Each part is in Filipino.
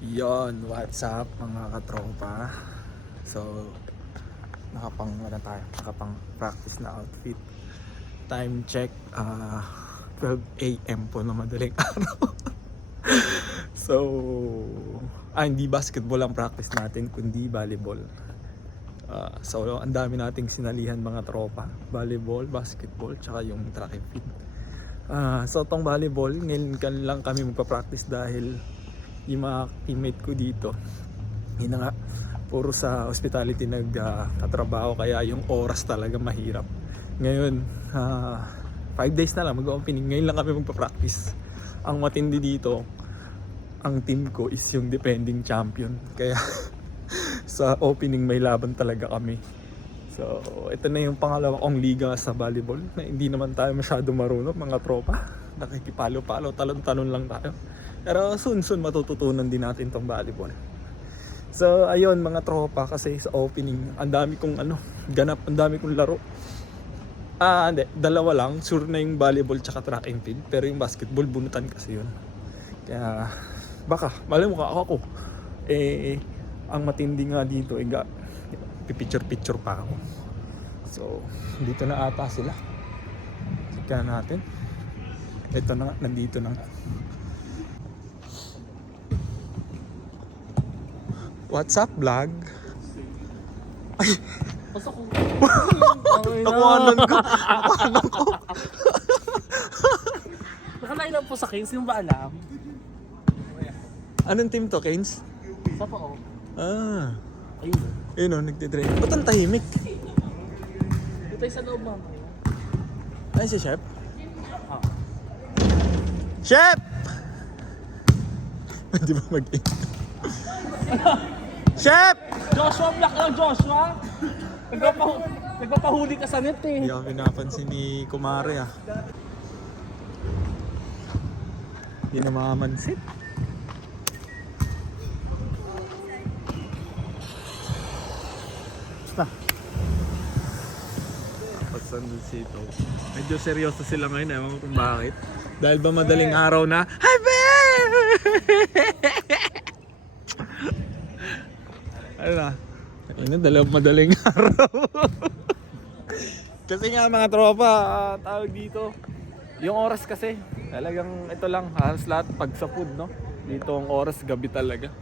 Yon, what's up mga katropa? So, nakapang practice na outfit. Time check, 12 AM po na madaling araw. So, hindi basketball ang practice natin, kundi volleyball. So, ang dami nating sinalihan mga tropa. Volleyball, basketball, tsaka yung track and field. So, tong volleyball, ngayon lang kami magpa-practice dahil yung mga teammate ko dito, yun na nga, puro sa hospitality nagtatrabaho, kaya yung oras talaga mahirap. Ngayon, 5 days na lang mag-opening, ngayon lang kami magpa-practice. Ang matindi dito, ang team ko is yung defending champion, kaya sa opening may laban talaga kami. So, ito na yung pangalawa kong liga sa volleyball na hindi naman tayo masyado marunong mga tropa. Nakikipalo-palo, talon-talon lang tayo. Pero soon matututunan din natin tong volleyball. So, ayun mga tropa, kasi sa opening, ang dami kong ganap, ang dami kong laro. Hindi, dalawa lang, sure na yung volleyball tsaka track and field, pero yung basketball bunutan kasi yun. Kaya, baka, malay mo ka ako. Ang matindi nga dito, pipicture pa ako. So, dito na ata sila. Tika natin. Ito na nga, nandito na nga. What's up, vlog? Ay! Pasok ko. Takuanan ko! Nakaline up po sa Kings, yung ba alam? Anong team to, Keynes? Sa po. Ayun Ayun. o, nagtitrain. Ba't ang tahimik? Dito sa loob mo. Ay, si Chef? Ah. Chef! Di ba mag-in? Chef! Joshua, black lang Joshua! Nagpapahuli ka sa net eh. Hindi ako pinapansin ni Kumare ah. Hindi na makamansit. Basta. Pagsandan sito. Medyo seryoso sila ngayon, ewan ko kung bakit. Dahil ba madaling araw na, Hi Bear! Ano na? Dalawang madaling araw. Kasi nga mga tropa, tawag dito. Yung oras kasi, talagang ito lang, halos lahat pag sa food, no? Dito ang oras, gabi talaga.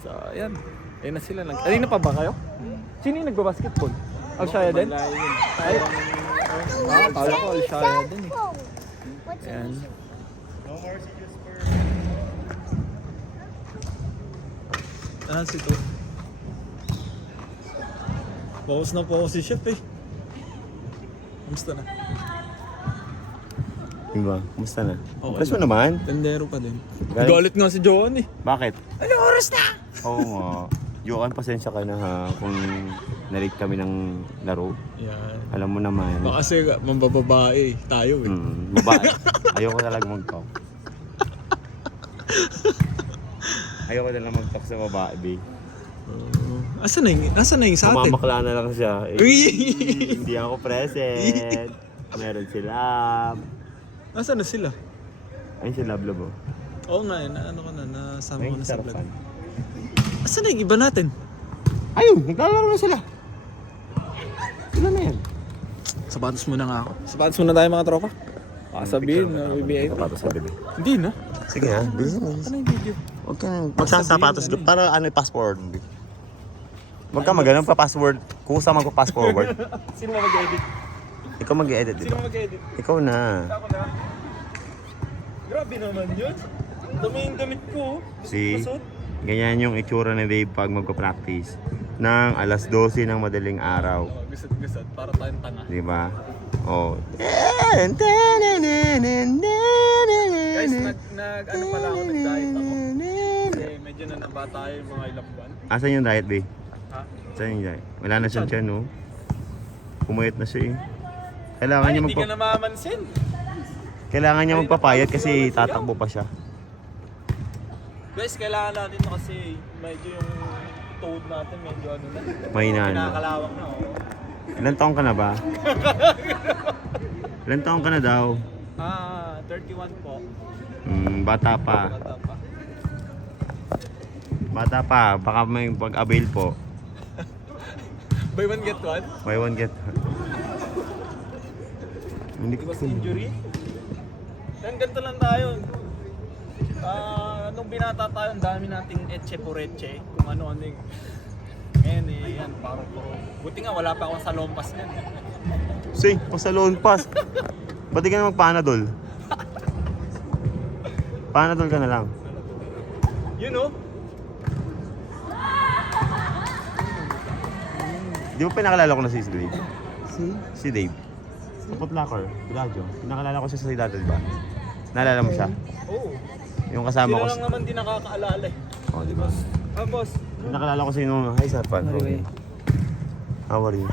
So, ayan. Ayun na sila. Ayun na pa ba kayo? Sino yung nagbabasketball? Alshaya din? Ay, tawag ko Alshaya din eh. Ayan. Si to. Focus na po si Chef eh. Kamusta na? Diba? Kumusta na? Okay Preso lang. naman. Tendero pa din. Galing- Galit nga si Joan eh. Bakit? Ano oras na? Oo nga. Joan, pasensya ka na ha kung na-late kami ng laro. Yan. Alam mo naman. Baka kasi mambababae tayo eh. Babae. Ayoko talaga mag-talk. Ayoko talaga mag-talk sa babae, babe. Asan na yung sa atin? Mamamakla na lang siya. Uy! Hindi ako present. Meron sila. Asan na sila? Ayun si Love Love. Oo nga, ano ko na, nasama ko Ayun, na sa sarapan. vlog. Asan na yung iba natin? Ayun, naglalaro na sila. Sila na yan. Sapatos muna nga ako. Sapatos muna tayo mga tropa. Sabihin na BBA. Sapatos sa bebe. Hindi na. Sige ha, bilis mo. Ano yung video? Huwag ka nang magsasapatos doon para passport. Huwag ka magano'n pa-password. Kusa mag-pass forward. Sino ba mag-edit? Ikaw mag-edit, di Sino ba? mag-edit? Ikaw na. Ako na. Grabe naman yun. Dami yung damit ko. See? Ganyan yung itsura ni Dave pag magpa-practice. Nang alas 12 ng madaling araw. Gusat-gusat. Para tayong tanga. Di ba? Oh. Guys, nag-ano pala ako, nag-diet ako. Kasi medyo nanaba tayo yung mga ilang buwan. Asan yung diet, Dave? Ha? Asan yung diet? Wala na siya dyan, no? Pumayat na siya eh. Kailangan niya Hindi ka namamansin. Kailangan niya magpapayat kasi tatakbo pa siya. Guys, kailangan natin na kasi medyo yung toad natin medyo ano na. Mahina na. Kinakalawang na, oh. Ilan taong ka na ba? Ilan taong ka na daw? 31 po. Bata pa. Bata pa. Bata pa, baka may pag-avail po. Buy one get one? Buy one get one. Hindi ko Because injury? Then ganito lang tayo. Nung binata tayo, ang dami nating etche pureche. Kung ano-ano yung... Ngayon yan, parang puro. Buti nga, wala pa akong salompas yan. Sing, pasalon pass. Ba't di ka na magpanadol? Panadol ka na lang. You know? Di ba pinakalala ko na si Dave? Si Dave. Sa Putlaker, Radyo. Pinakalala ko siya sa dati, diba? Naalala mo siya? Oo. Yung kasama ko. Sila lang naman din nakakaalala eh. Oh, di ba? Ah, boss. Pinakalala ko sa inyo. Hi, Sarpan. How are you?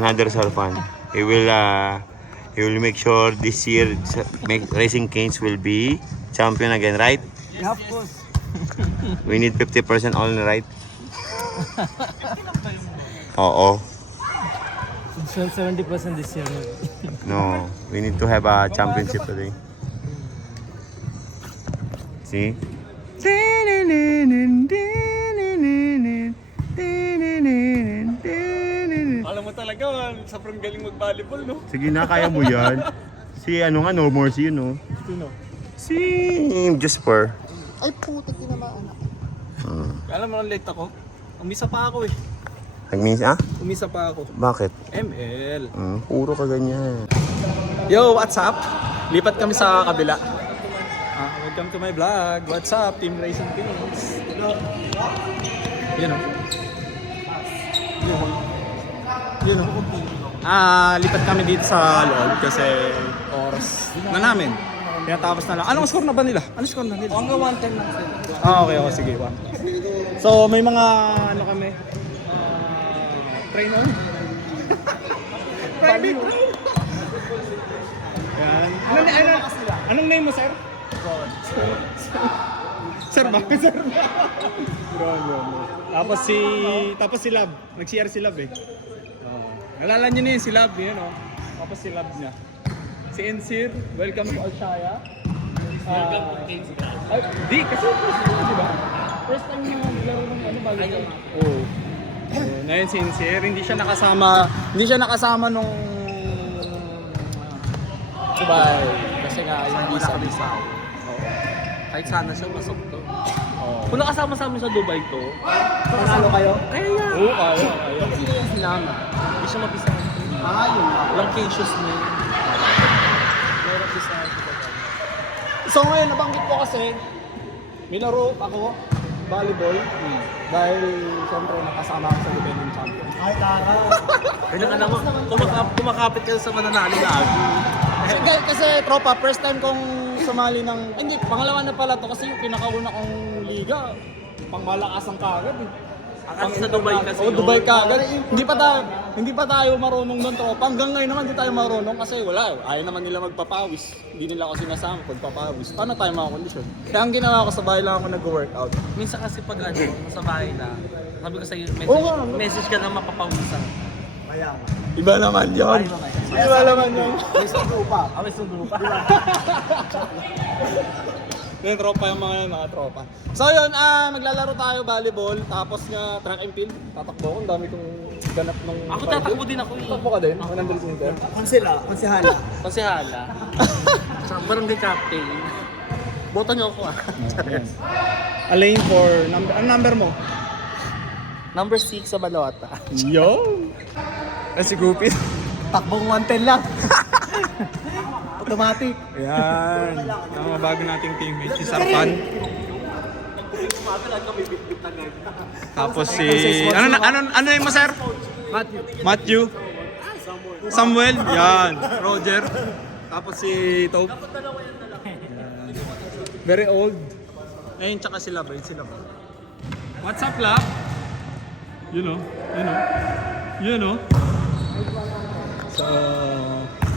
Another Sarpan. He will make sure this year Racing Canes will be champion again, right? Yeah, of course. We need 50% only, right? Oo. 70% this year. No, we need to have a championship today. See? Alam mo talaga, sobrang galing mag-volleyball, no? Sige na, kaya mo yan. Si ano nga, no more si no? Sino? Si Jasper. Ay puta, tinamaan ako. Alam mo, late ako. Umisa pa ako eh. Nag-miss, ah? Umisa pa ako. Bakit? ML. Puro ka ganyan. Yo, what's up? Lipat kami sa kabila. Welcome to my vlog. What's up, Team Racing Canes? Yun o. Yun o. Lipat kami dito sa loob kasi oras na namin. Tinatapos na lang. Anong score na ba nila? Anong score na nila? Hanggang 110 lang sila. Okay, sige. So, may mga ano kami. Train on. Private room. Yan. Anong name mo, sir? Sir ba? Sir ba? Tapos si Lab. Nag-CR si Lab eh. Nalala niyo na yun si Lab, yun oh. Tapos si Lab niya. Si Ensir, welcome to Alshaya. Welcome to Canes. Di, kasi di ba? First time na naglaro ng ano bago. Oo. Ngayon si Ensir, hindi siya nakasama nung Dubai. Kasi nga yung visa. Kahit sana siya masok to. Oo. Kung nakasama sa amin sa Dubai to, Panalo kayo? kaya. Oo, kaya. Sino yung sinama? Hindi siya mabisa. Yun lang. Walang cases na yun. So ngayon, nabanggit ko kasi, may laro ako, volleyball, dahil siyempre nakasama ako sa defending champion. Ay, tara. Kaya alam mo, kumakapit ka sa mananalo lagi. Kasi tropa, first time kong sumali ng, hindi, pangalawa na pala to kasi yung pinakauna kong liga, pangmalakas ang kagad eh. Kasi sa Dubai kasi. Oh, Dubai kagad. Hindi pa tayo marunong doon tropa. Hanggang ngayon naman hindi tayo marunong kasi wala. Ayaw naman nila magpapawis. Hindi nila ako sinasama pagpapawis. Paano tayo makakondisyon? Kaya ang ginawa ko sa bahay lang ako nag-workout. Minsan kasi pag ano, sa bahay na, sabi ko sa'yo, Oo. message ka na mapapawisan. Iba naman yun. Iba naman yun. May sundo pa. May sundo pa. Yung tropa yung mga tropa. So yun, maglalaro tayo volleyball, tapos nga track and field. Tatakbo ako, ang dami kong ganap ng... Ako tatakbo din ako eh. Tatakbo ka din? 100 meter? Konsehala. Pasihala. Sa barangay captain. Boto niyo ako ah. Alain for number... Ano number mo? Number 6 sa Balota. Yo! Si Gupit. Takbong 110 lang. Automatic. Ayan. Ang mga bago nating teammate, si Sarpan. Tapos si... Ano yung mo, sir? Matthew. Samuel. Yan. Roger. Tapos si Tope. Very old. Ayun, tsaka si Lab. Ayun sila ba? What's up, Lab? You know. So,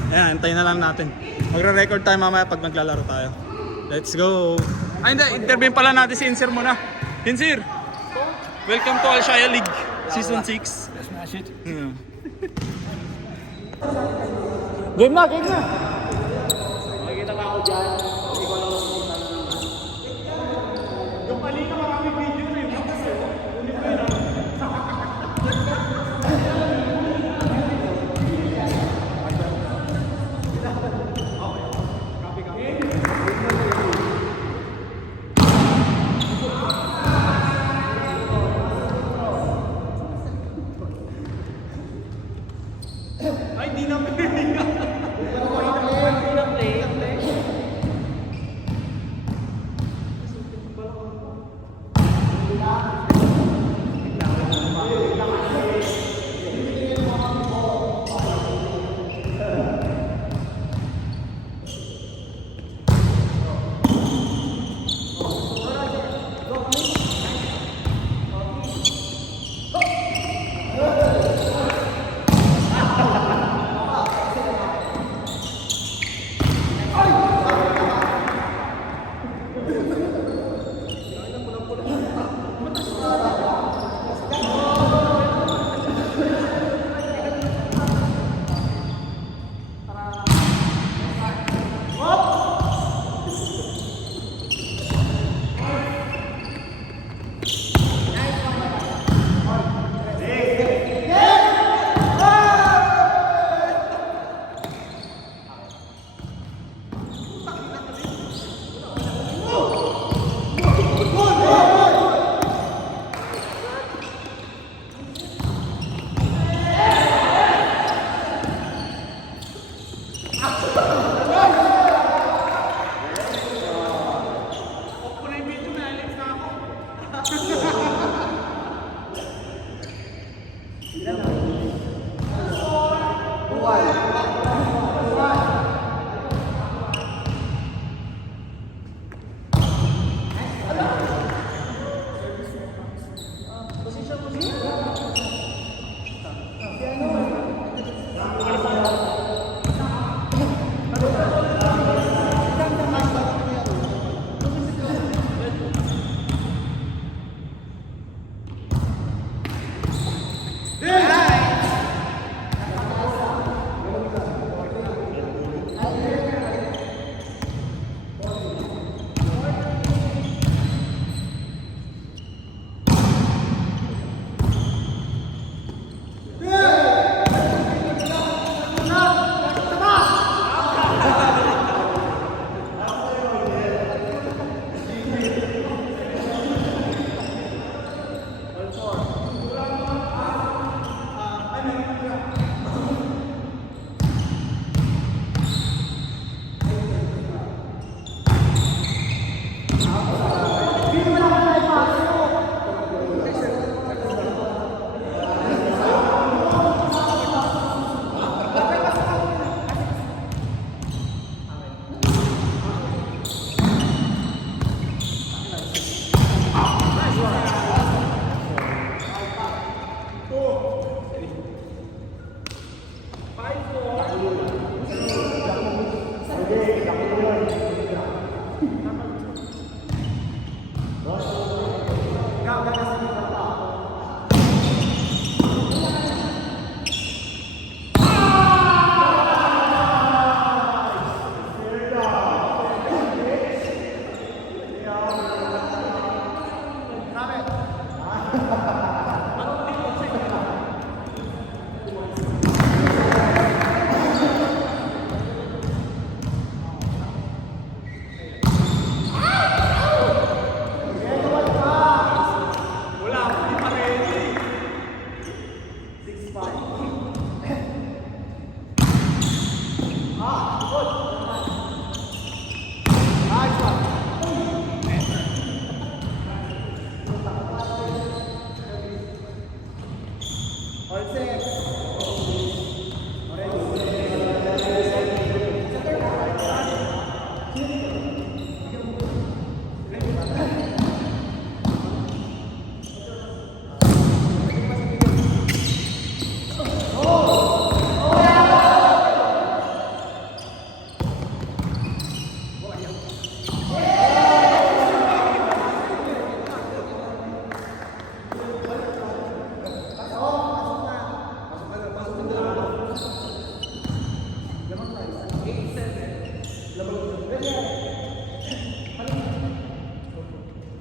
ayan, antayin na lang natin. Magre-record tayo mamaya pag maglalaro tayo. Let's go! Ay, hindi. Interview pala natin si Insir muna. Insir! Welcome to Alshaya League Season 6. Let's smash it. Game na! Game na! Makikita ka ako dyan. Ikaw lang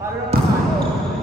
Para lang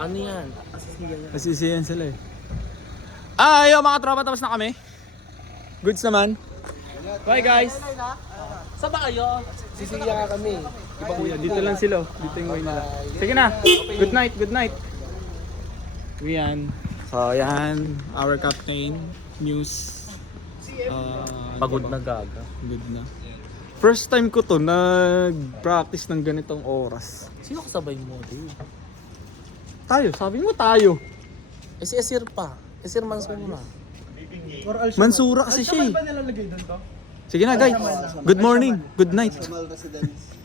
Ano yan? Nasisiyan sila eh. Yo mga tropa, tapos na kami. Goods naman. Bye guys. Saan ba kayo? Sisiya ka kami. Kuya, dito lang sila. Dito yung way nila. Sige na. Good night, good night. Yan. So yan, our captain, Muse. Pagod na gaga. Good na. First time ko to nag-practice ng ganitong oras. Sino kasabay mo, dude? Tayo, sabi mo tayo. Eh si Esir pa. Esir Mansura. Mansura kasi siya eh. Ba nilalagay doon to? Sige na guys. Good morning, good night. Mal residence.